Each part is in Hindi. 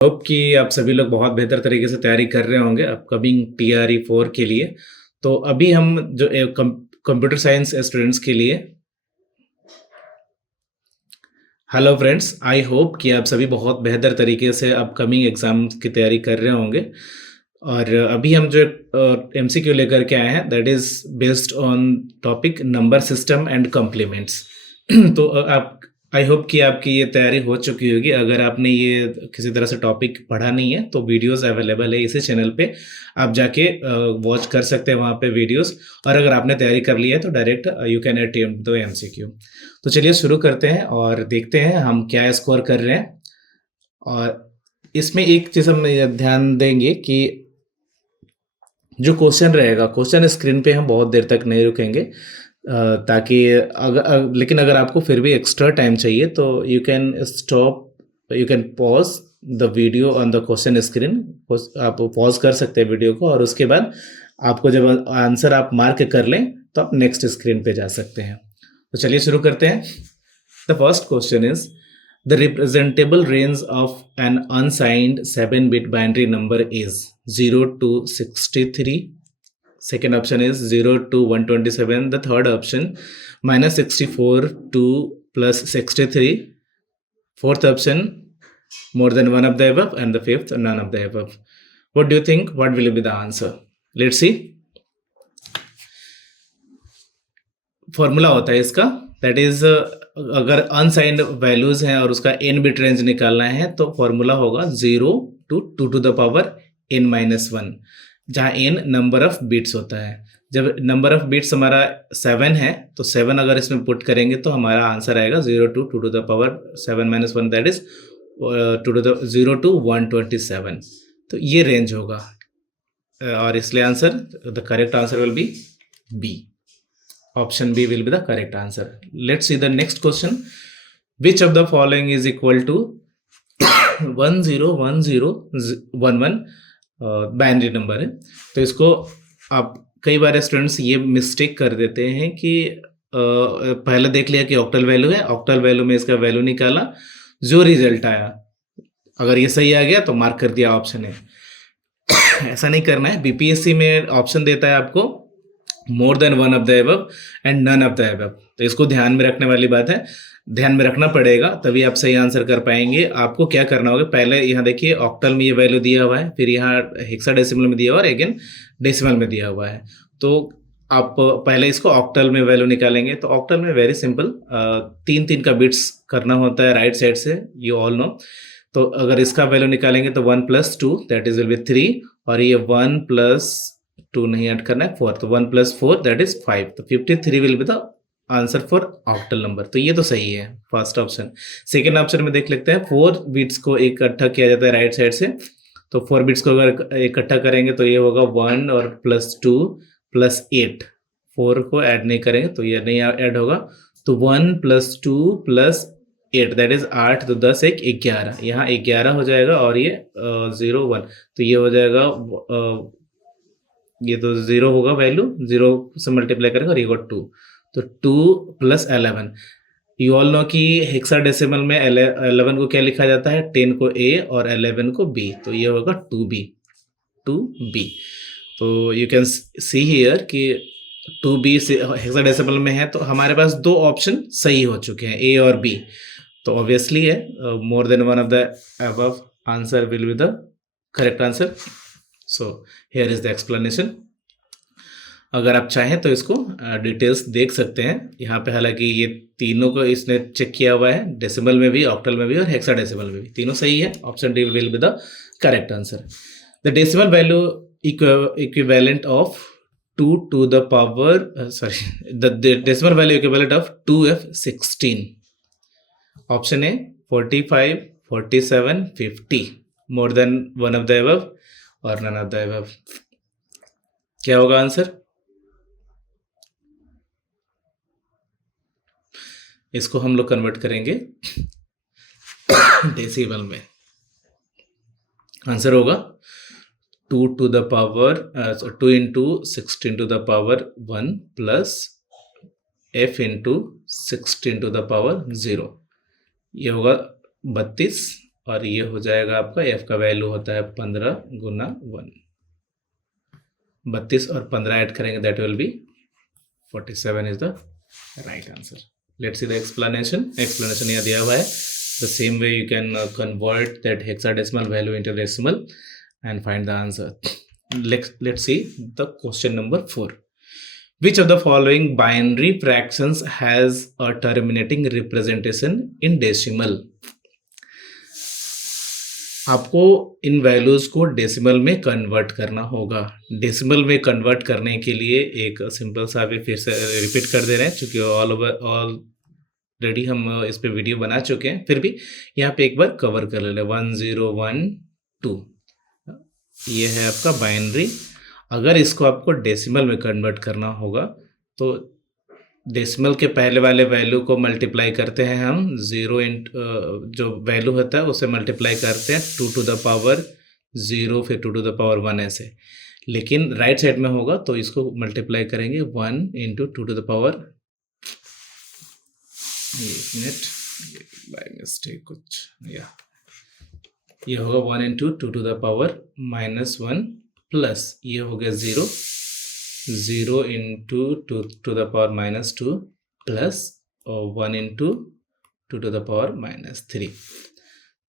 होप कि आप सभी लोग बहुत बेहतर तरीके से तैयारी कर रहे होंगे अपकमिंग टीआरई 4 के लिए। तो अभी हम जो कंप्यूटर साइंस स्टूडेंट्स के लिए, हेलो फ्रेंड्स, आई होप कि आप सभी बहुत बेहतर तरीके से अपकमिंग एग्जाम्स की तैयारी कर रहे होंगे। और अभी हम जो एमसीक्यू लेकर के आए हैं that is based on topic number system and complements. तो आप, आई होप कि आपकी ये तैयारी हो चुकी होगी। अगर आपने ये किसी तरह से टॉपिक पढ़ा नहीं है तो वीडियोस अवेलेबल है इसी चैनल पे, आप जाके वॉच कर सकते हैं वहाँ पे वीडियोस। और अगर आपने तैयारी कर ली है तो direct you can attempt the MCQ. तो चलिए शुरू करते हैं और देखते हैं हम क्या स्कोर कर रहे हैं। और इसमें एक चीज़ हम ध्यान देंगे कि जो क्वेश्चन रहेगा, क्वेश्चन स्क्रीन पे हम बहुत देर तक नहीं रुकेंगे, ताकि लेकिन अगर आपको फिर भी एक्स्ट्रा टाइम चाहिए तो you can stop, you can pause the video on the question screen. आप पॉज कर सकते हैं वीडियो को और उसके बाद आपको जब आंसर आप मार्क कर लें तो आप नेक्स्ट स्क्रीन पे जा सकते हैं। तो चलिए शुरू करते हैं। The first question is the representable range of an unsigned 7-bit binary number is 0 to 63. Second option is 0 to 127. The third option -64 to +63. Fourth option more than one of the above, and the fifth none of the above. What do you think? What will be the answer? Let's see. Formula होता है इसका, दैट इज अगर अनसाइंड वैल्यूज हैं और उसका n बिट रेंज निकालना है तो फॉर्मूला होगा 0 to 2 to the power n-1, जहाँ n नंबर ऑफ बिट्स होता है। जब नंबर ऑफ बिट्स हमारा 7 है तो 7 अगर इसमें पुट करेंगे तो हमारा आंसर आएगा 0 to 2 to the power 7-1, that is 0 to 127। तो ये रेंज होगा और इसलिए answer, the correct answer will be B. Option B will be the correct answer. Let's see the next question. Which of the following is equal to 101011 binary number है। तो इसको आप कई बार स्टूडेंट्स ये मिस्टेक कर देते हैं कि पहले देख लिया कि ऑक्टल वैल्यू है, ऑक्टल वैल्यू में इसका वैल्यू निकाला, जो रिजल्ट आया अगर ये सही आ गया तो मार्क कर दिया ऑप्शन है। ऐसा नहीं करना है। बीपीएससी में ऑप्शन देता है आपको more than one of the above and none of the above. तो इसको ध्यान में रखने वाली बात है, ध्यान में रखना पड़ेगा तभी आप सही आंसर कर पाएंगे। आपको क्या करना होगा, पहले यहाँ देखिए ऑक्टल में ये वैल्यू दिया हुआ है, फिर यहाँ हेक्साडेसिमल में दिया हुआ है और अगेन डेसिमल में दिया हुआ है। तो आप पहले इसको ऑक्टल में वैल्यू निकालेंगे। तो ऑक्टल में वेरी सिंपल, 3-3 का बिट्स करना होता है राइट साइड से, यू ऑल नो। तो अगर इसका वैल्यू निकालेंगे तो 1 + 2 दैट इज विल बी 3, और ये 1 + 2 नहीं ऐड करना है 4, तो 1 + 4 दैट इज 5। तो 53 will be the answer for octal number. तो ये तो सही है फर्स्ट ऑप्शन। सेकेंड ऑप्शन में देख लेते हैं, 4 बिट्स को इकट्ठा किया जाता है राइट साइड से। तो 4 बिट्स को अगर इकट्ठा करेंगे तो ये होगा 1 और +2 + 8। 4 को ऐड नहीं करेंगे तो ये नहीं ऐड होगा। तो 1 + 2 + 8 दैट इज 8, तो 10 1 11, यहाँ 11 हो जाएगा और ये 0 1, तो ये हो जाएगा ये तो 0 होगा, वैल्यू 0 से मल्टीप्लाई करेंगे और ये होगा 2, तो 2 + 11। यू ऑल नो कि हेक्साडेसिमल में 11 को क्या लिखा जाता है, 10 को A और 11 को B, तो ये होगा 2B। तो यू कैन सी हियर कि 2B से हेक्साडेसिमल में है, तो हमारे पास 2 ऑप्शन सही हो चुके हैं, A और B। तो ऑब्वियसली है मोर than one of the above answer will be the correct answer. So here is the explanation. अगर आप चाहें तो इसको डिटेल्स देख सकते हैं यहाँ पे। हालांकि ये तीनों को इसने चेक किया हुआ है, डेसिमल में भी, ऑक्टल में भी और हेक्साडेसिमल में भी, तीनों सही है। Option D will be the correct answer. The decimal value equivalent of 2 to the power the decimal value equivalent of 2f16. Option A 45, 47, 50, more than one of the above और none of the above। क्या होगा आंसर? इसको हम लोग कन्वर्ट करेंगे डेसिमल में। आंसर होगा 2 to the power 2 × 16 to the power 1 plus f × 16 to the power 0। ये होगा 32 और ये हो जाएगा आपका f का वैल्यू होता है 15 गुना 1, 32 और 15 ऐड करेंगे, that will B 47 is the right answer. Let's see the explanation. Explanation यहाँ दिया हुआ है. The same way you can convert that hexadecimal value into decimal and find the answer. Let's see the question number 4. Which of the following binary fractions has a terminating representation in decimal? आपको इन वैल्यूज को डेसिमल में कन्वर्ट करना होगा. डेसिमल में कन्वर्ट करने के लिए एक सिंपल सा भी फिर से रिपीट कर दे रहे हैं, क्योंकि ऑलरेडी हम इस पे वीडियो बना चुके हैं, फिर भी यहाँ पे एक बार कवर कर ले. 1012 ये है आपका बाइनरी. अगर इसको आपको डेसिमल में कन्वर्ट करना होगा तो डेसिमल के पहले वाले वैल्यू को मल्टीप्लाई करते हैं हम 0 जो वैल्यू होता है उसे मल्टीप्लाई करते हैं 2 to the power 0 फिर 2 to the power 1 ऐसे. लेकिन राइट साइड में होगा तो इसको मल्टीप्लाई करेंगे 1 into 2 to the power, एक मिनट बाय मिस्टेक कुछ ये होगा 1 into 2 to the power -1 plus ये हो गया 0 into 2 to the power -2 plus 1 into 2 to the power -3.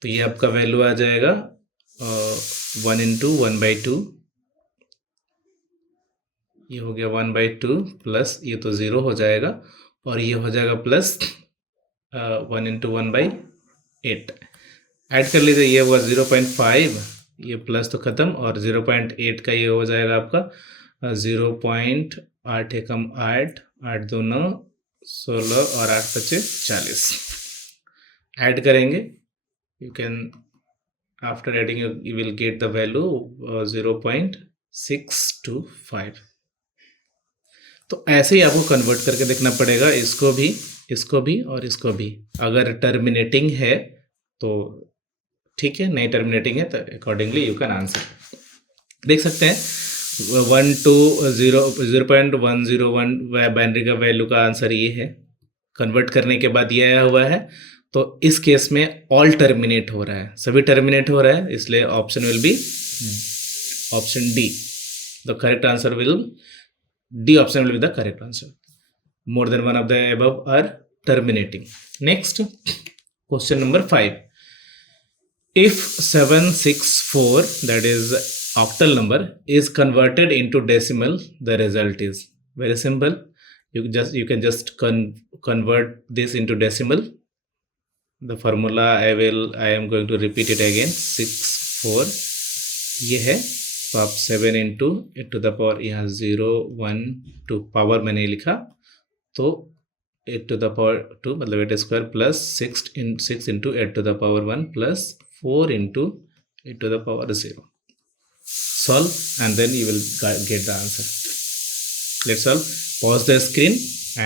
तो ये आपका वैल्यू आ जाएगा 1 into 1/2, ये हो गया 1/2 प्लस ये तो 0 हो जाएगा और ये हो जाएगा प्लस 1 into 1/8. ऐड कर लीजिए, ये हुआ 0.5, ये प्लस तो ख़त्म और 0.8 का ये हो जाएगा आपका 0.8 एकम 8, 8 2 9 16 और 8 5 40. ऐड करेंगे, you can after adding you will get the value 0.625. तो ऐसे ही आपको कन्वर्ट करके देखना पड़ेगा, इसको भी और इसको भी. अगर टर्मिनेटिंग है तो ठीक है, नहीं टर्मिनेटिंग है तो अकॉर्डिंगली यू कैन आंसर. देख सकते हैं 0.101 बाइनरी का वैल्यू का आंसर ये है. कन्वर्ट करने के बाद ये आया हुआ है, तो इस केस में ऑल टर्मिनेट हो रहा है, सभी टर्मिनेट हो रहा है, इसलिए option will B option D. The correct answer will D option will be the correct answer. More than one of the above are terminating. Next, question number 5. If 764, that is octal number, is converted into decimal, the result is very simple. You can just convert this into decimal. The formula I am going to repeat it again. 64 ये है, तो आप 7 into 8 to the power, यहाँ 0 1 2 पावर मैंने लिखा, तो 8 to the power 2 मतलब 8 square plus 6 into 8 to the power 1 plus 4 into 8 to the power 0. Solve and then you will get the answer. Let's solve. Pause the screen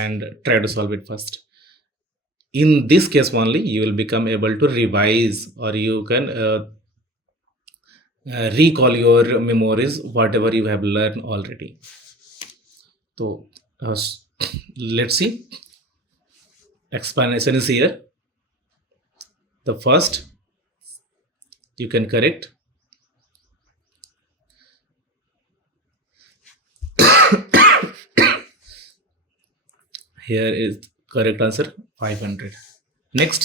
and try to solve it first. In this case only you will become able to revise, or you can recall your memories whatever you have learned already. So let's see. Explanation is here. The first you can correct. Here is correct answer 500. Next,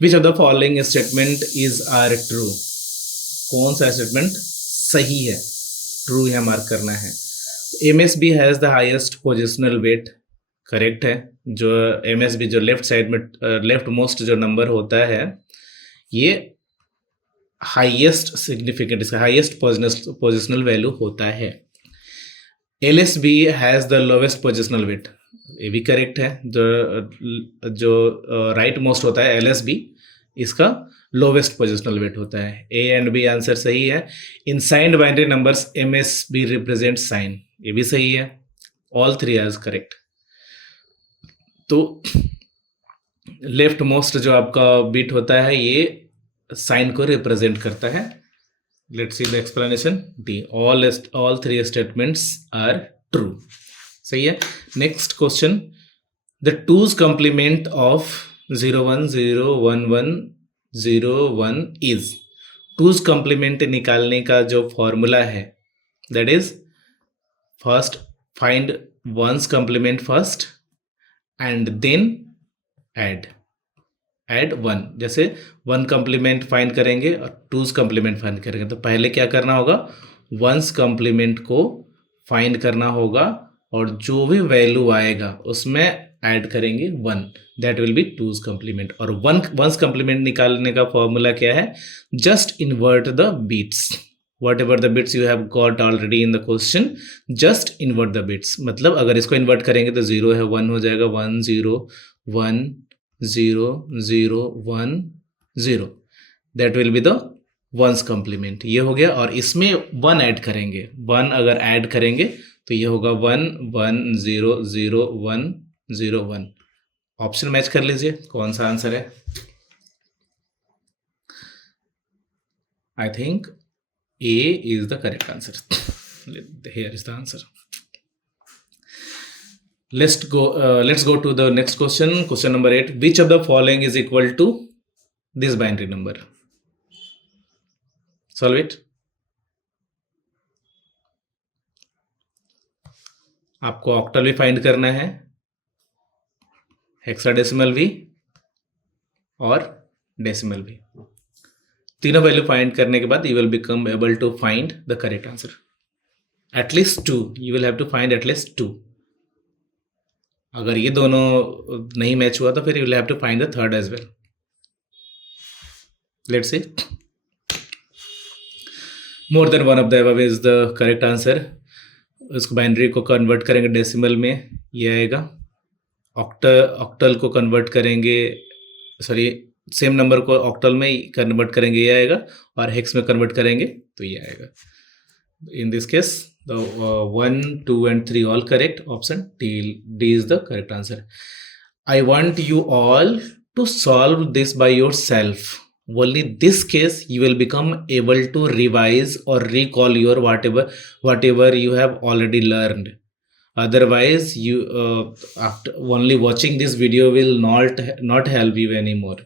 which of the following statement is are true? कौन सा स्टेटमेंट सही है, ट्रू यहाँ मार्क करना है. MSB has the highest positional weight, correct है. जो MSB जो लेफ्ट साइड में लेफ्ट मोस्ट जो नंबर होता है ये हाईएस्ट सिग्निफिकेंट, इसका हाईएस्ट पोजिशनल वैल्यू होता है. LSB has the lowest positional weight, ये भी करेक्ट है. जो राइट मोस्ट होता है LSB, इसका लोवेस्ट पोजिशनल वेट होता है. A एंड B आंसर सही है. In signed binary numbers MSB represent sign, ये भी सही है. All three are correct. तो लेफ्ट मोस्ट जो आपका बिट होता है ये साइन को रिप्रेजेंट करता है. Let's see the explanation. D all three statements are true. सही है. Next question. The two's complement of 0 1 0 1 1 1 is. Two's complement निकालने का जो फॉर्मूला है that is first find one's complement first and then add 1। जैसे 1 कॉम्प्लीमेंट फाइंड करेंगे और टूज कॉम्प्लीमेंट फाइंड करेंगे, तो पहले क्या करना होगा, वंस कॉम्प्लीमेंट को फाइंड करना होगा और जो भी वैल्यू आएगा उसमें ऐड करेंगे 1, that will be two's complement. और वंस कॉम्प्लीमेंट निकालने का फॉर्मूला क्या है, just invert the bits, whatever the bits you have got already in the question, just invert the bits। मतलब अगर इसको इन्वर्ट करेंगे तो 0 है 1 हो जाएगा, 1 0 1 0 0 1 0, that will be the one's complement. ये हो गया। और इसमें 1 ऐड करेंगे, 1 अगर ऐड करेंगे तो ये होगा 1 1 0 0 1 0 1। ऑप्शन मैच कर लीजिए कौन सा आंसर है। I think A is the correct answer. Here is the answer. Let's go to the next question. Question number 8. Which of the following is equal to this binary number? Solve it. आपको ऑक्टल भी फाइंड करना है, हेक्साडेसिमल भी और डेसिमल भी। तीनों वैल्यू फाइंड करने के बाद you will become able to find the correct answer. At least 2, you will have to find at least 2। अगर ये दोनों नहीं मैच हुआ तो फिर you will have to find the third as well. Let's see. More than one of the above is the correct answer. उसको बाइनरी को कन्वर्ट करेंगे डेसिमल में, ये आएगा। ऑक्टल को कन्वर्ट करेंगे, सॉरी सेम नंबर को ऑक्टल में कन्वर्ट करेंगे, ये आएगा। और हेक्स में कन्वर्ट करेंगे तो ये आएगा। In this case the 1 2 and 3 all correct. Option D is the correct answer. I want you all to solve this by yourself. Only this case you will become able to revise or recall your whatever you have already learned. Otherwise you after only watching this video will not help you anymore.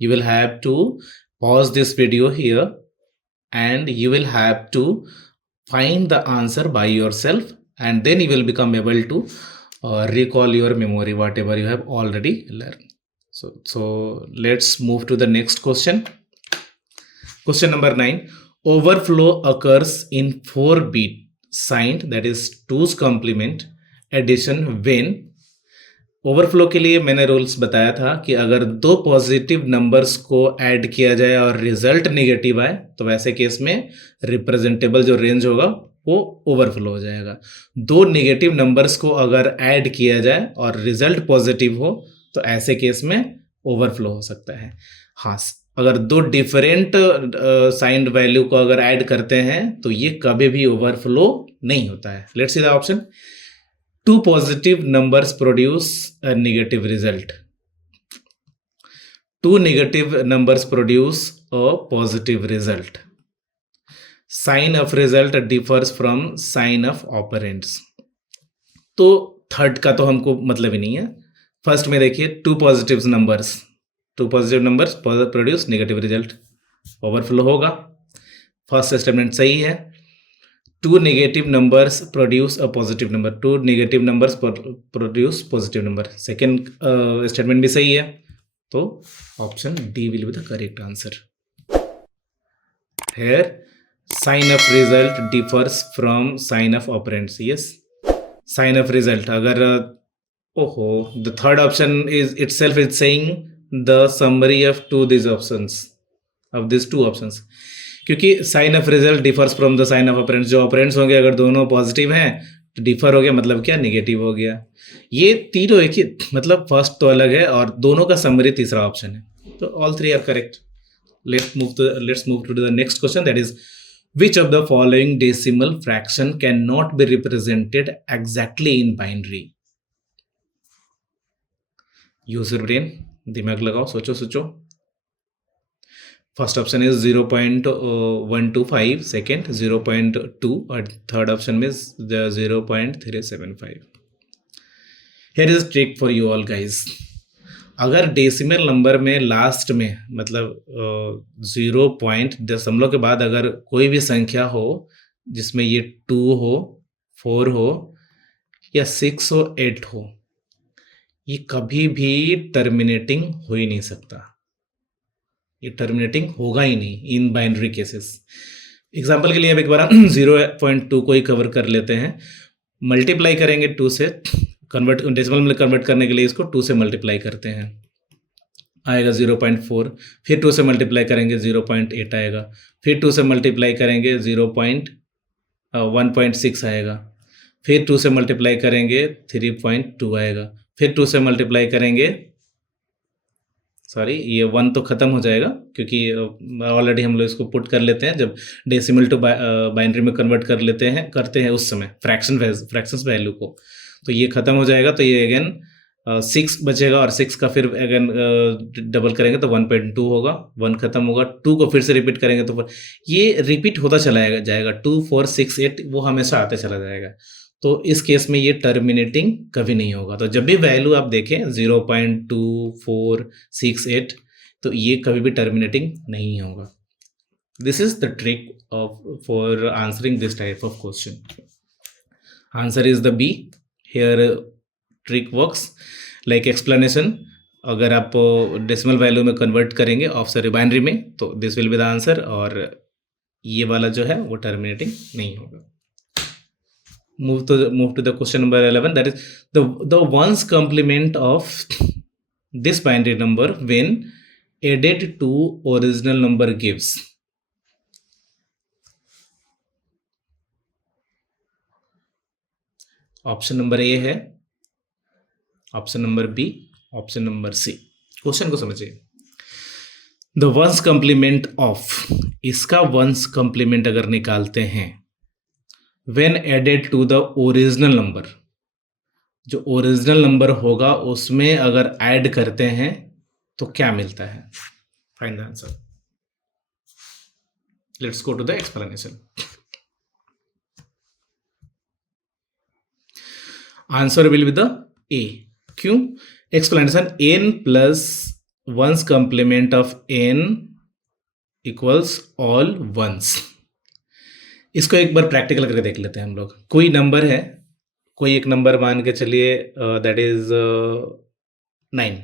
You will have to pause this video here and you will have to find the answer by yourself, and then you will become able to recall your memory whatever you have already learned. So let's move to the next question. Question number 9. Overflow occurs in 4-bit signed, that is 2's complement addition when। Overflow के लिए मैंने रूल्स बताया था कि अगर 2 पॉजिटिव नंबर्स को ऐड किया जाए और रिजल्ट नेगेटिव आए तो वैसे केस में रिप्रेजेंटेबल जो रेंज होगा वो ओवरफ्लो हो जाएगा। 2 नेगेटिव नंबर्स को अगर ऐड किया जाए और रिजल्ट पॉजिटिव हो तो ऐसे केस में ओवरफ्लो हो सकता है। हाँ, अगर 2 डिफरेंट साइंड वैल्यू को अगर ऐड करते हैं तो ये कभी भी ओवरफ्लो नहीं होता है। Let's see the option. 2 positive numbers produce a negative result. 2 negative numbers produce a positive result. Sign of result differs from sign of operands. तो थर्ड का तो हमको मतलब ही नहीं है। फर्स्ट में देखिए 2 positive numbers produce negative result, overflow होगा। फर्स्ट स्टेटमेंट सही है। 2 negative numbers produce a positive number. 2 negative numbers produce positive number. Second statement भी सही है, तो option D will be the correct answer. Here sign of result differs from sign of operands. Yes, sign of result अगर the third option is itself is saying the summary of these two options, क्योंकि sign of result differs from the sign of operands. जो ऑपरेंड्स होंगे अगर दोनों पॉजिटिव हैं तो डिफर हो गया, मतलब क्या, नेगेटिव हो गया। ये तीनों एक ही, मतलब फर्स्ट तो अलग है और दोनों का समरी तीसरा ऑप्शन है, तो all 3 are correct. Let's move to the next question, that is which of the following decimal fraction can not be represented exactly in binary. Use your brain, दिमाग लगाओ, सोचो। फर्स्ट ऑप्शन इज 0.125, सेकेंड 0.2 और थर्ड ऑप्शन में 0.375। Here is a trick for you all guys. अगर डेसिमल नंबर में लास्ट में मतलब 0 पॉइंट दशमलव के बाद अगर कोई भी संख्या हो जिसमें ये 2 हो, 4 हो या 6 हो, 8 हो, ये कभी भी टर्मिनेटिंग हो ही नहीं सकता, ये टर्मिनेटिंग होगा ही नहीं इन बाइनरी केसेस। एग्जाम्पल के लिए अब एक बार 0.2 को ही कवर कर लेते हैं। मल्टीप्लाई करेंगे 2 से, कन्वर्ट डेसिमल में कन्वर्ट करने के लिए इसको 2 से मल्टीप्लाई करते हैं, आएगा 0.4। फिर 2 से मल्टीप्लाई करेंगे 0.8 आएगा, फिर 2 से मल्टीप्लाई करेंगे 1.6 आएगा, फिर 2 से मल्टीप्लाई करेंगे 3.2 आएगा, फिर 2 से मल्टीप्लाई करेंगे, सॉरी ये 1 तो ख़त्म हो जाएगा क्योंकि ऑलरेडी हम लोग इसको पुट कर लेते हैं जब डेसिमल टू बाइनरी में कन्वर्ट करते हैं उस समय फ्रैक्शंस वैल्यू को, तो ये ख़त्म हो जाएगा। तो ये अगेन 6 बचेगा और 6 का फिर अगेन डबल करेंगे तो 1.2 होगा, 1 ख़त्म होगा, 2 को फिर से रिपीट करेंगे तो ये रिपीट होता चला जाएगा 2, 4, 6, 8 वो हमेशा आते चला जाएगा। तो इस केस में ये टर्मिनेटिंग कभी नहीं होगा। तो जब भी वैल्यू आप देखें 0.2, 4, 6, 8 तो ये कभी भी टर्मिनेटिंग नहीं होगा। This is the trick for answering this type of question. Answer is the B. Here trick works like explanation. अगर आप डेसिमल वैल्यू में कन्वर्ट करेंगे बाइनरी में तो this will be the answer, और ये वाला जो है वो टर्मिनेटिंग नहीं होगा। Move to the question number 11, that is the ones complement of this binary number when added to original number gives. Option number A है, option number B, option number C. Question को समझिए। द वंस कंप्लीमेंट ऑफ, इसका वंस कंप्लीमेंट अगर निकालते हैं when added to the original number, जो ओरिजिनल नंबर होगा उसमें अगर ऐड करते हैं तो क्या मिलता है? Find the answer. Let's go to the explanation. Answer will be the A. क्यों? Explanation n plus one's complement of n equals all ones. इसको एक बार प्रैक्टिकल करके देख लेते हैं हम लोग। कोई नंबर है, कोई एक नंबर मान के चलिए दैट इज 9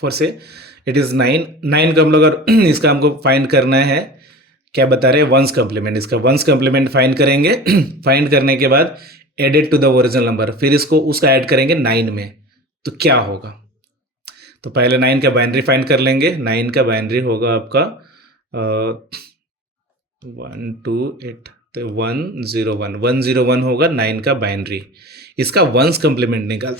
फॉर से इट इज 9 का हम लोग अगर इसका हमको फाइंड करना है, क्या बता रहे हैं? One's complement. इसका वंस कंप्लीमेंट फाइंड करेंगे। फाइंड करने के बाद added to the original number, फिर इसको उसका ऐड करेंगे 9 में, तो क्या होगा? तो पहले 9 का बाइनरी फाइंड कर लेंगे। 9 का बाइनरी होगा आपका 128 तो 101, 101 होगा 9 का बाइनरी। इसका वंस कंप्लीमेंट निकाल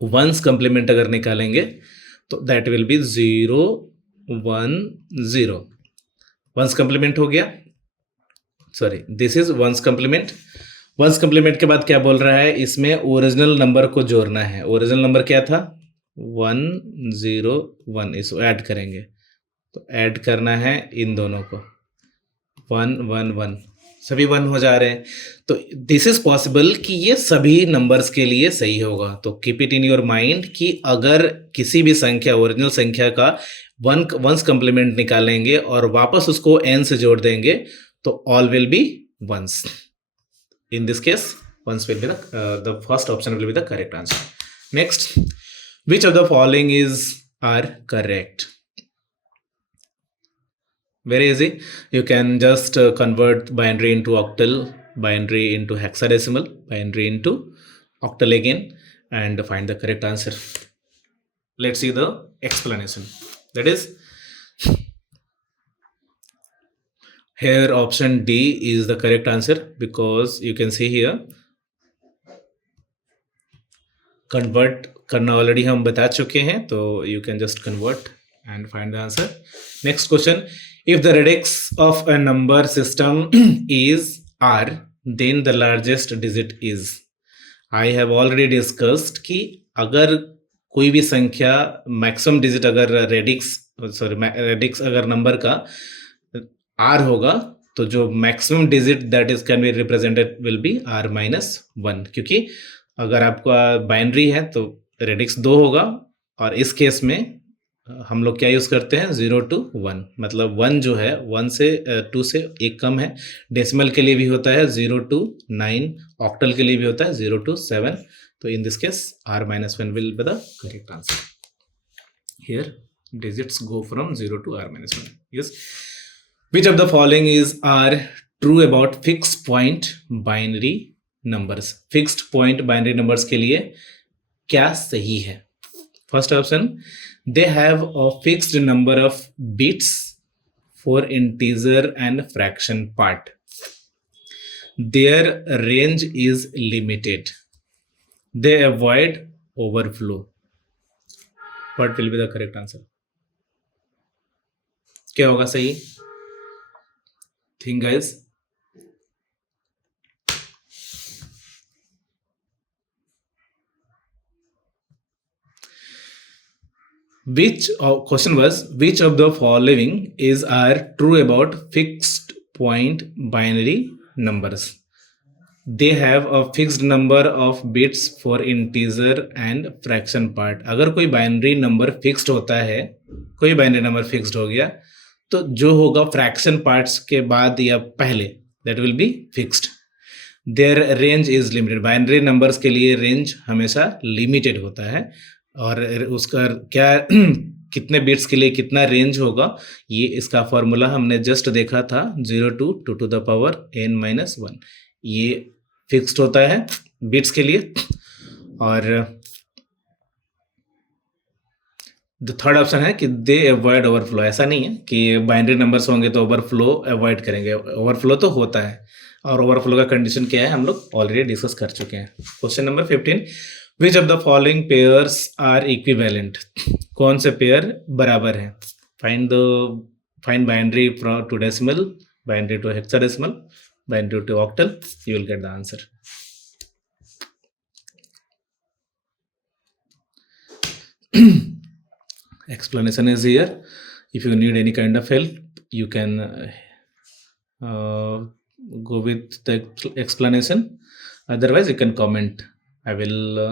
वंस कंप्लीमेंट अगर निकालेंगे तो that will be 010। One's complement हो गया, sorry this is one's complement. One's complement के बाद क्या बोल रहा है? इसमें ओरिजिनल नंबर को जोड़ना है। ओरिजिनल नंबर क्या था? 101, इसको ऐड करेंगे तो ऐड करना है इन दोनों को, 111, सभी 1 हो जा रहे हैं। तो दिस इज पॉसिबल कि ये सभी नंबर्स के लिए सही होगा। तो keep it in your mind कि अगर किसी भी संख्या, ओरिजिनल संख्या का वंस कंप्लीमेंट निकालेंगे और वापस उसको n से जोड़ देंगे तो all will be ones. In this case ones will be the first option will be the correct answer. Next, which of the following is are correct? Very easy. You can just convert binary into octal, binary into hexadecimal, binary into octal again, and find the correct answer. Let's see the explanation. That is, here option D is the correct answer because you can see here convert करना ऑलरेडी हम बता चुके हैं, तो you can just convert and find the answer. Next question. If the radix of a number system is r, then the largest digit is. I have already discussed कि अगर कोई भी संख्या मैक्सिमम डिजिट अगर रेडिक्स अगर नंबर का r होगा तो जो maximum digit that is can be represented will be r-1, क्योंकि अगर आपका बाइनरी है तो रेडिक्स 2 होगा, और इस केस में हम लोग क्या यूज़ करते हैं, 0 to 1, मतलब 1 जो है 1 से 2 से एक कम है। डेसिमल के लिए भी होता है 0 to 9, ऑक्टल के लिए भी होता है 0 to 7। तो इन this case r-1 will be the correct answer. Here digits go from 0 to r-1. Yes. Which of the following are true about fixed point binary numbers? Fixed point binary numbers के लिए क्या सही है? First option, they have a fixed number of bits for integer and fraction part. Their range is limited. They avoid overflow. What will be the correct answer? क्या होगा सही? Think guys. Question was, which of the following are true about fixed point binary numbers? They have a fixed number of bits for integer and fraction part. अगर कोई बाइनरी नंबर फिक्स्ड होता है, कोई बाइनरी नंबर फिक्स्ड हो गया, तो जो होगा फ्रैक्शन पार्ट्स के बाद या पहले, that will be fixed. Their range is limited. Binary numbers के लिए रेंज हमेशा लिमिटेड होता है, और उसका क्या कितने बिट्स के लिए कितना रेंज होगा, ये इसका फॉर्मूला हमने जस्ट देखा था, 0 to 2 to the power n-1. ये फिक्स्ड होता है बिट्स के लिए. और द थर्ड ऑप्शन है कि दे अवॉइड ओवरफ्लो. ऐसा नहीं है कि बाइनरी नंबर्स होंगे तो ओवरफ्लो अवॉइड करेंगे, ओवरफ्लो तो होता है, और ओवरफ्लो का कंडीशन क्या है हम लोग ऑलरेडी डिस्कस कर चुके हैं. Question number 15, which of the following pairs are equivalent? कौन से पेयर बराबर हैं? Find binary to decimal, binary to hexadecimal, binary to octal. You will get the answer. Explanation is here. If you need any kind of help, you can go with the explanation. Otherwise, you can comment. I will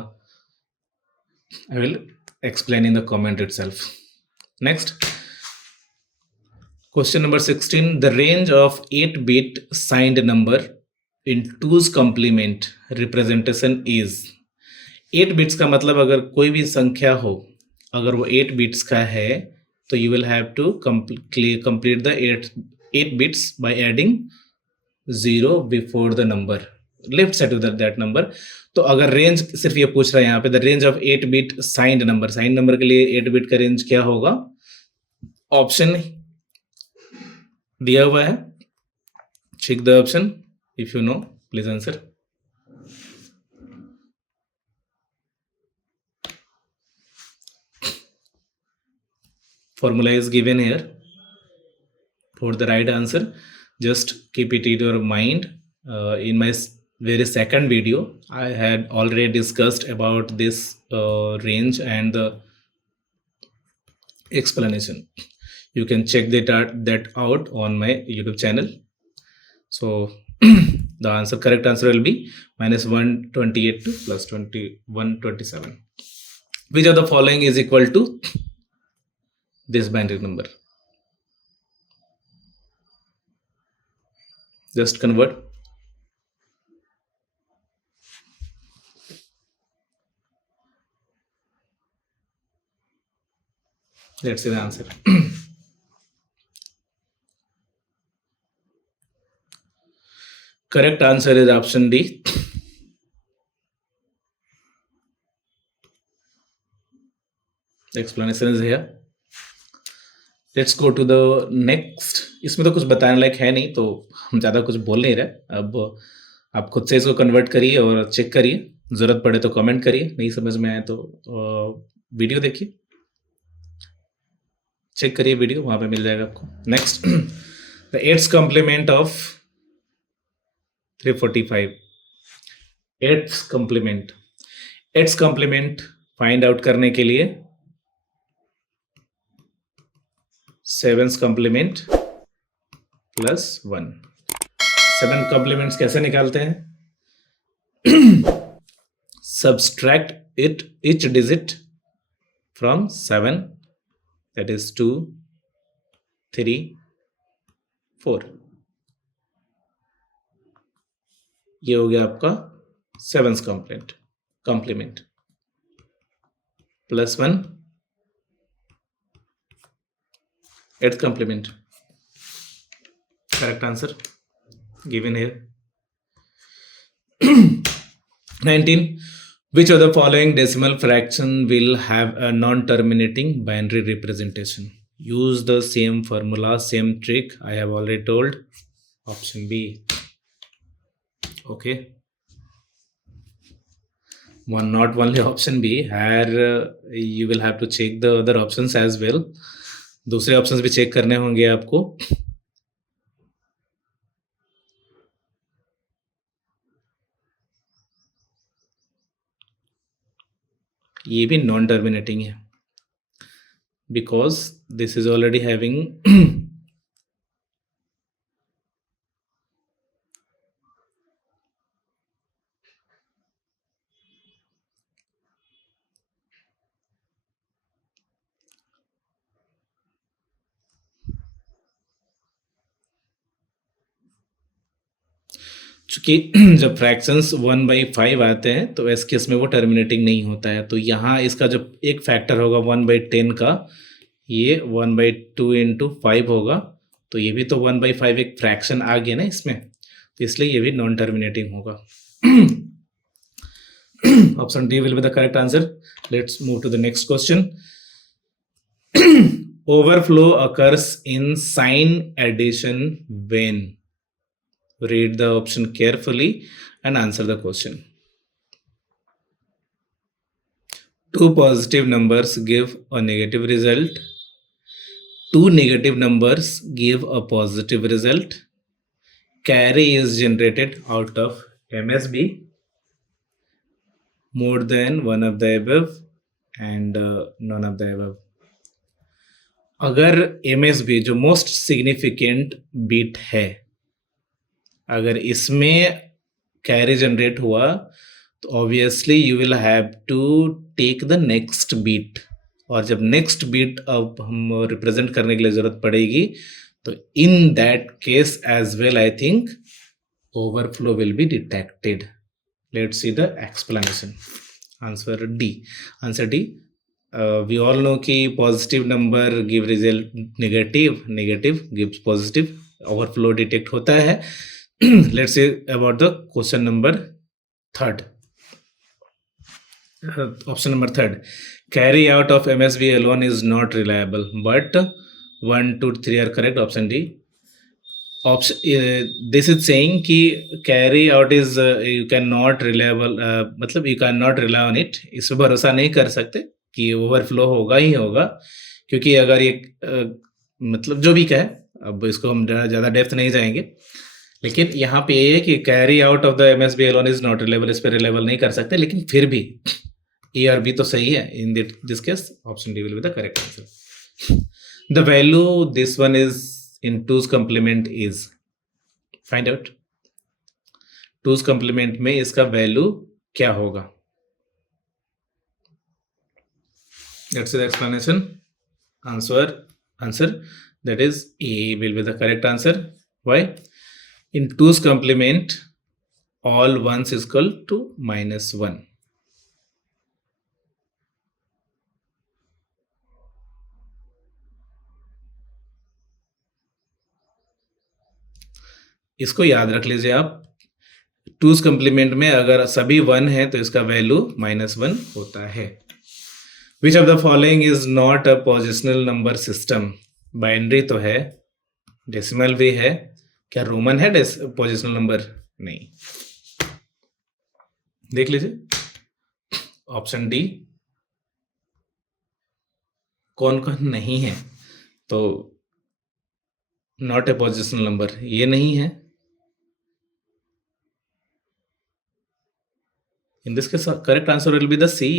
explain in the comment itself. Next. Question number 16, the range of 8-bit signed number in 2's complement representation is. 8 bits का मतलब अगर कोई भी संख्या हो, अगर वो 8 बिट्स का है, तो you will have to complete the 8 bits by adding 0 before the number, left side of that number. तो अगर रेंज सिर्फ ये पूछ रहा है यहाँ पे, the range of 8-bit signed number के लिए 8 बिट का रेंज क्या होगा? ऑप्शन दिया हुआ है, check the option. If you know, please answer. Formula is given here for the right answer. Just keep it in your mind. In my very second video, I had already discussed about this range and the explanation. You can check that out on my YouTube channel. So the correct answer will be -128 to +127. Which of the following is equal to this binary number? Just convert. Let's see the answer. Correct answer is option D. The explanation is here. Let's go to the next. इसमें तो कुछ बताने लायक है नहीं, तो हम ज़्यादा कुछ बोल नहीं रहे. अब आप खुद से इसको कन्वर्ट करिए और चेक करिए. ज़रूरत पड़े तो कमेंट करिए, नहीं समझ में आए तो वीडियो देखिए, चेक करिए वीडियो, वहाँ पे मिल जाएगा आपको. Next, the 8th complement of 345. 8th complement find out करने के लिए 7th complement प्लस 1. 7 कॉम्प्लीमेंट्स कैसे निकालते हैं? subtract it each digit from 7, that is 2, 3, 4. ये हो गया आपका 7th complement plus 1 8th complement. Correct answer given here. 19. Which of the following decimal fraction will have a non-terminating binary representation? Use the same formula, same trick I have already told. Option B. Okay. Not only option B. Here you will have to check the other options as well. दूसरे options भी check करने होंगे आपको. ये भी नॉन टर्मिनेटिंग है because this is already having चूंकि जब फ्रैक्शंस 1/5 आते हैं तो इस केस में वो टर्मिनेटिंग नहीं होता है, तो यहाँ इसका जो एक फैक्टर होगा 1/10 का, ये 1/2 इंटू 5 होगा, तो ये भी तो 1/5 एक फ्रैक्शन आ गया ना इसमें, तो इसलिए ये भी नॉन टर्मिनेटिंग होगा. Option D will be the correct answer. Let's move to the next question. Overflow occurs in sign addition when? Read the option carefully and answer the question. Two positive numbers give a negative result. Two negative numbers give a positive result. Carry is generated out of MSB. More than one of the above and none of the above. अगर MSB जो मोस्ट सिग्निफिकेंट बीट है, अगर इसमें कैरी जनरेट हुआ तो obviously you will have to take the next bit, और जब नेक्स्ट बीट अब हम रिप्रेजेंट करने के लिए जरूरत पड़ेगी तो in that case as well I think overflow will be detected. Let's see the explanation. Answer D. We all know कि positive number give result negative, negative gives positive, overflow detect होता है. Let's see about the question number 3rd. Option number 3rd. Carry out of MSB alone is not reliable, but 1, 2, 3 are correct. Option D. This is saying कि carry out is you cannot reliable, मतलब you cannot rely on it. इस पर भरोसा नहीं कर सकते कि ओवरफ्लो होगा ही होगा, क्योंकि अगर ये मतलब जो भी कहे, अब इसको हम ज़्यादा डेप्थ नहीं जाएंगे, लेकिन यहाँ पे ये है कि carry out of the MSB alone is not reliable, इस पर रिलेबल नहीं कर सकते, लेकिन फिर भी ए और बी तो सही है. In this case option D will be the correct answer. The value this one is in twos complement is, find out. Twos complement में इसका वैल्यू क्या होगा? That's the explanation. Answer that is A will be the correct answer. Why? In 2's complement, all ones is equal to -1. इसको याद रख लीजिए आप. 2's complement में अगर सभी 1 है तो इसका वैल्यू -1 होता है. Which of the following is not a positional number system? Binary तो है, डेसिमल भी है, क्या रोमन है पोजिशनल नंबर? नहीं. देख लीजिए ऑप्शन डी. कौन कौन नहीं है? तो नॉट ए पोजिशनल नंबर ये नहीं है. In this case correct answer will be the C,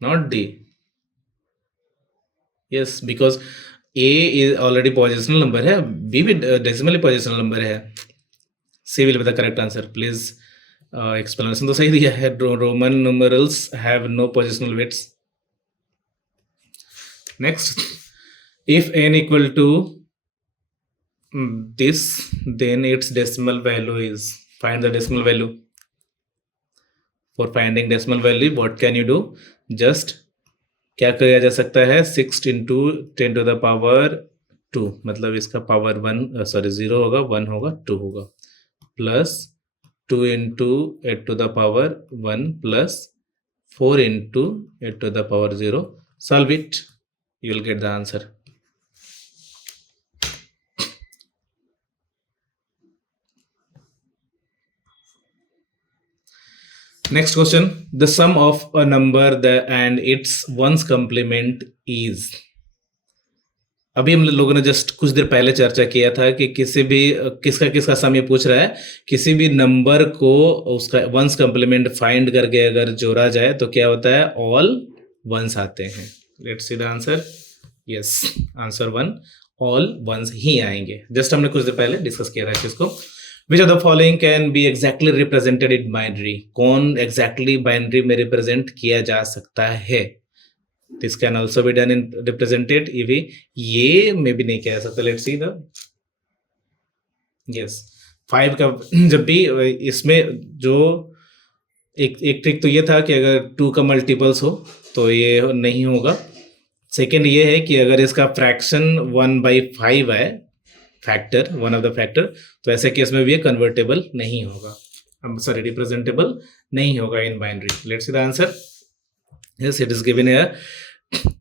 not D. Yes, because A is already positional number है, B भी decimally positional number है. C will be the correct answer. Please explanation तो सही दिया है. Roman numerals have no positional weights. Next, if n equal to this, then its decimal value is, find the decimal value. For finding decimal value, what can you do? Just क्या किया जा सकता है? 6 into 10 to the power 2, मतलब इसका पावर 0 होगा, 1 होगा, 2 होगा, plus 2 into 8 to the power 1 plus 4 into 8 to the power 0. Solve it, you will get the answer. Next question, the sum of a number and its ones complement is. अभी हम लोगों ने जस्ट कुछ देर पहले चर्चा किया था कि किसका सम ये पूछ रहा है. किसी भी नंबर को उसका वंस कंप्लीमेंट फाइंड करके अगर जोड़ा जाए तो क्या होता है? ऑल वंस आते हैं. Let's see the answer. Yes, answer 1, all ones ही आएंगे. जस्ट हमने कुछ देर पहले डिस्कस किया था इसको. Which of the following can be exactly represented in binary? कौन exactly binary में represent किया जा सकता है? This can also be done in represented. ये में भी नहीं किया जा सकता. Let's see the. Yes, 5 का जब भी इसमें जो एक ट्रिक तो ये था कि अगर 2 का मल्टीपल्स हो तो ये नहीं होगा. सेकेंड ये है कि अगर इसका फ्रैक्शन 1/5 है, factor, one of the factor, तो ऐसे केस में भी ये कन्वर्टेबल नहीं होगा, रिप्रेजेंटेबल नहीं होगा in binary. Let's see the answer. Yes, it is given here.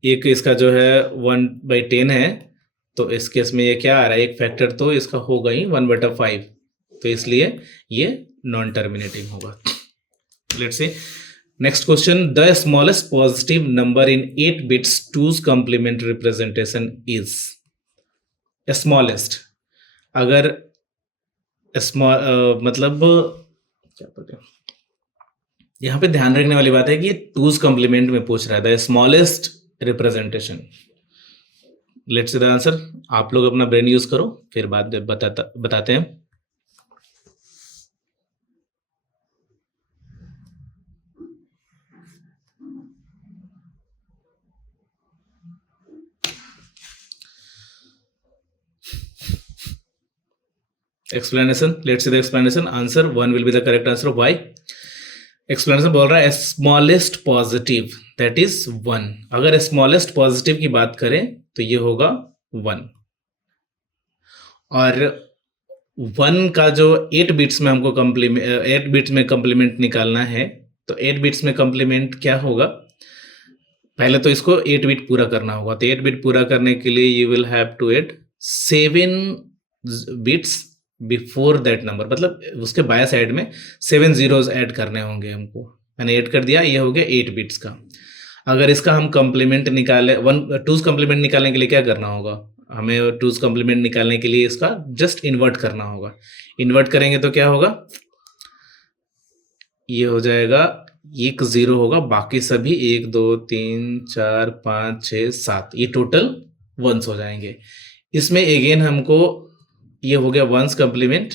एक इसका जो है 1/10 है, तो इस केस में ये क्या आ रहा है? एक फैक्टर तो इसका होगा ही 1/5, तो इसलिए ये नॉन टर्मिनेटिंग होगा. Let's see next question. The smallest positive number in 8 bits 2's complement representation is. Smallest, अगर मतलब क्या बोलते हैं, यहाँ पे ध्यान रखने वाली बात है कि 2's कंप्लीमेंट में पूछ रहा है the smallest representation. Let's see the answer. आप लोग अपना ब्रेन यूज करो, फिर बाद बताते हैं. Explanation. Let's see the explanation. Answer 1 will be the correct answer. Why? Explanation बोल रहा है स्मॉलेस्ट पॉजिटिव, दैट इज 1. अगर स्मॉलेस्ट पॉजिटिव की बात करें तो ये होगा 1. और 1 का जो 8 बिट्स में हमको 8 बिट्स में कंप्लीमेंट निकालना है, तो 8 बिट्स में कंप्लीमेंट क्या होगा? पहले तो इसको 8 बिट पूरा करना होगा. तो 8 बिट पूरा करने के लिए you will have to add 7 bits before that number, मतलब उसके बाया साइड में 7 zeros ऐड करने होंगे हमको. मैंने ऐड कर दिया, ये हो गया 8 बिट्स का. अगर इसका हम कंप्लीमेंट निकाले, 2's कंप्लीमेंट निकालने के लिए क्या करना होगा? हमें 2's कंप्लीमेंट निकालने के लिए इसका जस्ट इन्वर्ट करना होगा. इन्वर्ट करेंगे तो क्या होगा? ये हो जाएगा 1 0 होगा, बाकी सभी 1 2 3 4 5 6 7 ये टोटल वंस हो जाएंगे. इसमें अगेन हमको ये हो गया 1's कंप्लीमेंट.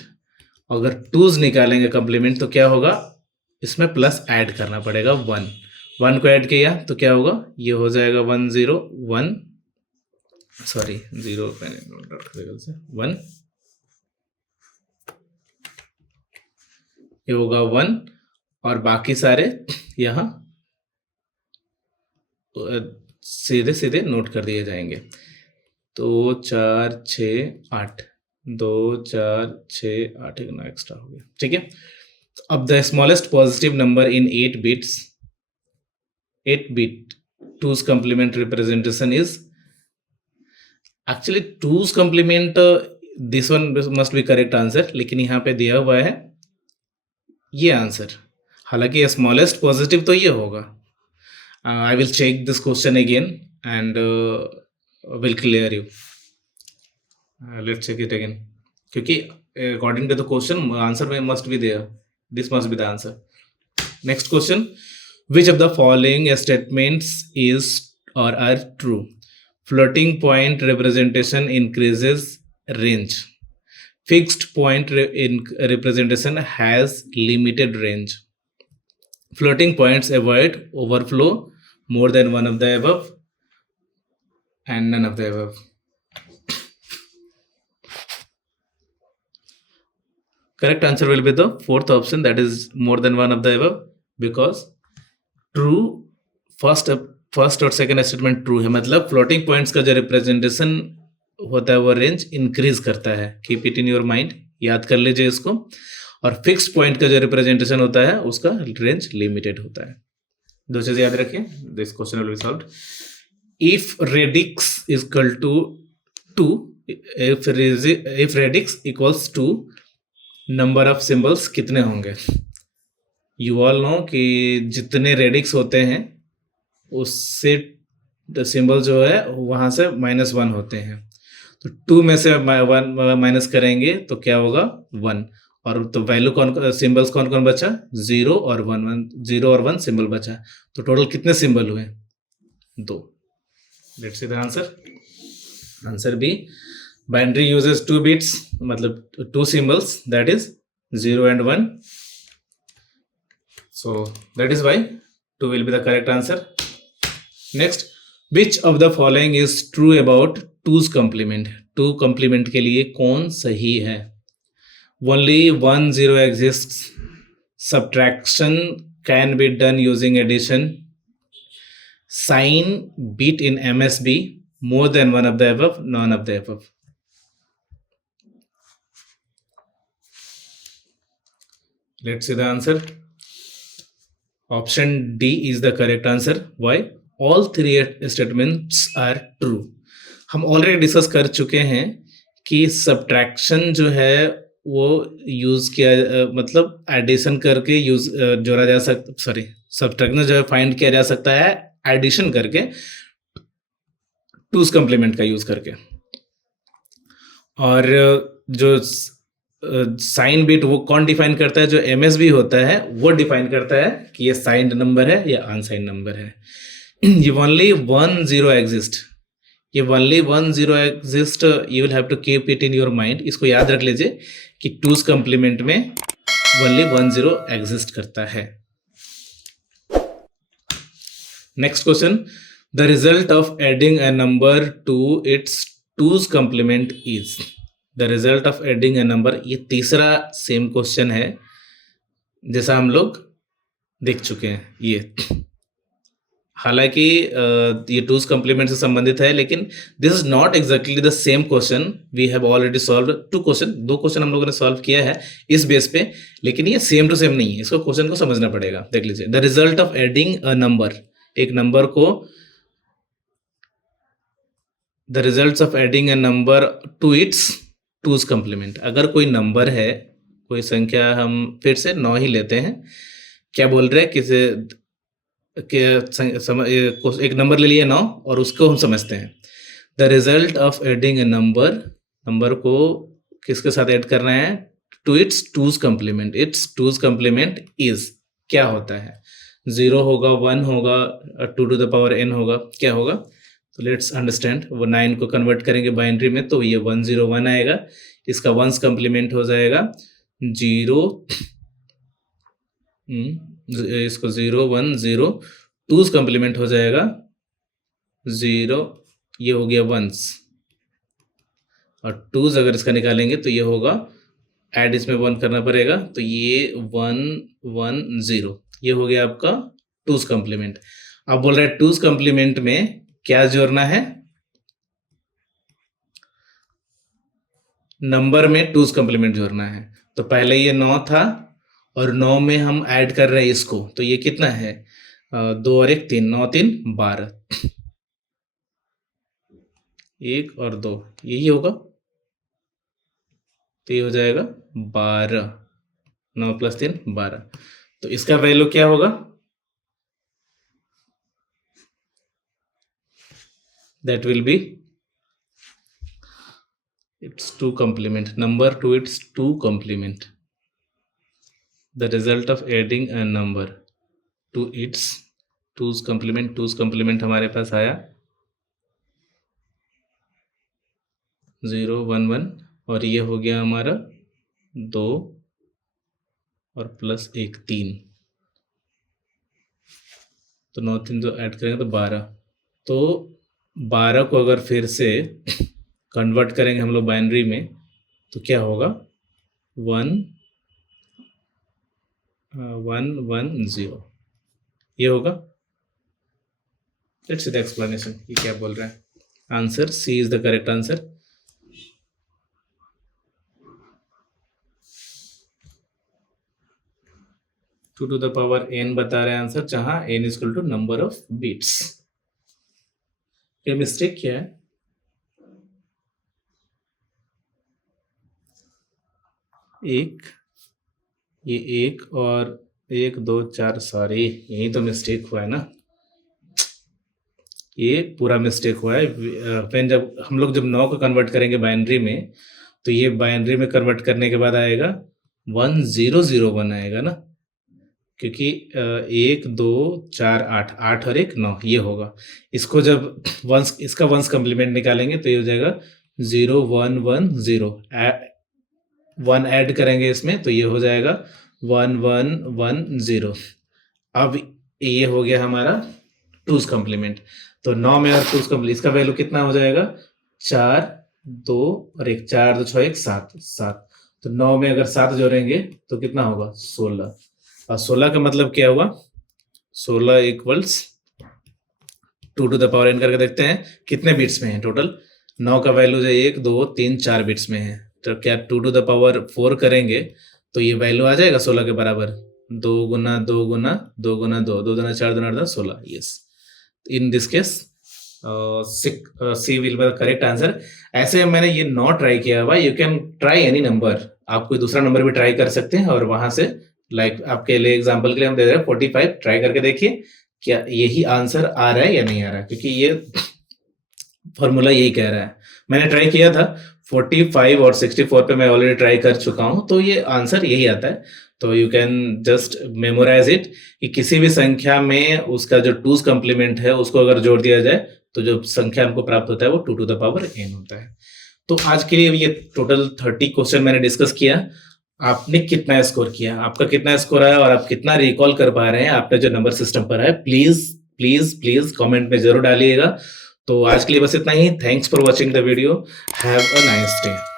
अगर 2's निकालेंगे कंप्लीमेंट तो क्या होगा? इसमें प्लस ऐड करना पड़ेगा 1 को ऐड किया तो क्या होगा? ये हो जाएगा 1 0 1 सॉरी 0 से 1, ये होगा 1 और बाकी सारे यहाँ सीधे सीधे नोट कर दिए जाएंगे. तो 4 6 8 2 4 6 8 एक ना एक्स्ट्रा हो गया. ठीक है. अब the smallest positive number in 8 bits 8 bit 2's complement representation is actually 2's complement. This one must be correct answer, लेकिन यहाँ पे दिया हुआ है ये आंसर. हालांकि स्मॉलेस्ट पॉजिटिव तो ये होगा. I will check this question again and will clear you. Let's check it again, क्योंकि according to the question answer must be there. This must be the answer. Next question. Which of the following statements is or are true? Floating point representation increases range. fixed point in representation has limited range. Floating points avoid overflow, more than one of the above and none of the above. Correct answer will be the fourth option, that is more than one of the above, because true first और सेकंड स्टेटमेंट ट्रू है, मतलब फ्लोटिंग पॉइंट्स का जो रिप्रेजेंटेशन होता है वो रेंज इंक्रीज करता है. Keep it in your mind, याद कर लीजिए इसको. और फिक्स पॉइंट का जो रिप्रेजेंटेशन होता है उसका रेंज लिमिटेड होता है. दो चीज याद रखिए. This question will be solved. If radix is equal to 2, if radix equals to number of symbols कितने होंगे? यू ऑल नो कि जितने रेडिक्स होते हैं उससे सिंबल जो है वहां से -1 होते हैं. तो 2 में से 1 माइनस करेंगे तो क्या होगा? 1. और तो वैल्यू कौन, सिंबल्स कौन कौन बचा? 0 और 1. 0 और 1 सिंबल बचा. तो टोटल कितने सिंबल हुए? 2. Let's see the answer. Answer B. Binary uses 2 bits, मतलब 2 symbols, that is 0 and 1. So that is why 2 will be the correct answer. Next, which of the following is true about 2's complement? 2 complement के लिए कौन सही है? Only 1 0 exists. Subtraction can be done using addition. Sign bit in MSB. More than one of the above, none of the above. Let's see the answer. Option D is the correct answer. Why? All 3 statements are true. हम ऑलरेडी डिस्कस कर चुके हैं कि सब्ट्रैक्शन जो है वो यूज किया, मतलब एडिशन करके यूज जोड़ा जा सकता, सॉरी, सब्ट्रैक्शन जो है फाइंड किया जा सकता है एडिशन करके, 2's complement का यूज करके. और जो साइन बिट वो कौन डिफाइन करता है? जो एमएसबी होता है वो डिफाइन करता है कि ये साइंड नंबर है या अनसाइंड नंबर है. ये ओनली 1 0 एग्जिस्ट. ये only 1 0 exist. You will have to keep it in your mind. इसको याद रख लीजिए कि 2's complement में ओनली 1 0 एग्जिस्ट करता है. Next question. The result of adding a number two its 2's complement is. The result of adding a number, ये तीसरा सेम क्वेश्चन है जैसा हम लोग देख चुके हैं. ये हालांकि ये 2's complement से संबंधित है, लेकिन this is not exactly the same question. We have already solve 2 question. 2 question हम लोगों ने सॉल्व किया है इस बेस पे, लेकिन ये सेम टू सेम नहीं है. इसको क्वेश्चन को समझना पड़ेगा. देख लीजिए. The result of adding a number, एक नंबर को, the result of adding a number two its 2's complement. अगर कोई नंबर है, कोई संख्या, हम फिर से 9 ही लेते हैं. क्या बोल रहे हैं? किसे एक नंबर ले लिया 9 और उसको हम समझते हैं. The result of adding a number, number को किसके साथ ऐड करना है? To its 2's complement. Its 2's complement is क्या होता है? 0 होगा, 1 होगा, 2 to the power n होगा, क्या होगा? तो लेट्स अंडरस्टैंड. वो 9 को कन्वर्ट करेंगे बाइनरी में तो ये 1 0 1 आएगा. इसका 1's complement हो जाएगा 0, इसको 0 1 0. 2's complement हो जाएगा 0, ये हो गया 1s. और 2's अगर इसका निकालेंगे तो ये होगा, ऐड इसमें 1 करना पड़ेगा, तो ये 1 1 0, ये हो गया आपका 2's complement. अब बोल रहा है 2's complement में क्या जोड़ना है? नंबर में 2's complement जोड़ना है. तो पहले ये 9 था और 9 में हम ऐड कर रहे हैं इसको, तो ये कितना है? 2 और 1 3, 9 3 12, 1 और 2, यही होगा. तो ये हो जाएगा 12. 9 + 3 12. तो इसका वैल्यू क्या होगा? That will be its 2 complement. Number to its 2 complement. The result of adding a number to its 2's complement. 2's complement हमारे पास आया 0 1 1 और ये हो गया हमारा 2 और प्लस 1 3, तो 9 3 जो ऐड करेंगे तो 12। तो 12 को अगर फिर से कन्वर्ट करेंगे हम लोग बाइनरी में तो क्या होगा 1 1 1 0 ये होगा। लेट्स सी द एक्सप्लेनेशन, ये क्या बोल रहा है। Answer C is the correct answer. Two to the power n बता रहे हैं आंसर, जहां n is equal to number of bits. ये मिस्टेक क्या है, ये 1 और 1 2 4 सॉरी, यही तो मिस्टेक हुआ है ना, ये पूरा मिस्टेक हुआ है। फिर जब हम लोग जब 9 को कन्वर्ट करेंगे बाइनरी में, तो ये बाइनरी में कन्वर्ट करने के बाद आएगा 1001 आएगा ना, क्योंकि 1 2 4 8 8 और 1 9 ये होगा। इसको जब वंस इसका वंस कम्प्लीमेंट निकालेंगे तो ये हो जाएगा 0 1 1 0, 1 ऐड करेंगे इसमें तो ये हो जाएगा 1 1 1 0। अब ये हो गया हमारा टूज कम्प्लीमेंट। तो 9 में और टूज कम्प्लीमेंट इसका वैल्यू कितना हो जाएगा 4 2 और 1 4 2 6 1 7 7। तो 9 में अगर 7 जोड़ेंगे तो कितना होगा 16, और 16 का मतलब क्या हुआ 16 equals 2 to the power n करके देखते हैं कितने बिट्स में है टोटल। 9 का वैल्यू जो 1 2 3 4 बिट्स में है, तो क्या 2 टू द पावर 4 करेंगे तो ये वैल्यू आ जाएगा 16 के बराबर, 2 गुना 2 गुना 2 गुना 2 2 दुना 4 दुना 8 16। Yes, in this case C will be the correct answer. ऐसे मैंने ये 9 ट्राई किया हुआ, you can try any number, आप कोई दूसरा नंबर भी ट्राई कर सकते हैं और वहां से लाइक आपके लिए एग्जांपल के लिए हम दे रहे हैं 45, ट्राई करके देखिए क्या यही आंसर आ रहा है या नहीं आ रहा है, क्योंकि ये फॉर्मूला यही कह रहा है। मैंने ट्राई किया था 45 और 64 पे मैं ऑलरेडी ट्राई कर चुका हूं, तो ये आंसर यही आता है। तो you can just memorize it कि किसी भी संख्या में उसका जो टूज कम्प्लीमेंट है उसको अगर जोड़ दिया जाए तो जो संख्या हमको प्राप्त होता है वो 2 टू द पावर n होता है। तो आज के लिए ये टोटल 30 क्वेश्चन मैंने डिस्कस किया। आपने कितना स्कोर किया, आपका कितना स्कोर आया और आप कितना रिकॉल कर पा रहे हैं आपने जो नंबर सिस्टम पर है, प्लीज प्लीज प्लीज कमेंट में जरूर डालिएगा। तो आज के लिए बस इतना ही। Thanks for watching the video, have a nice day.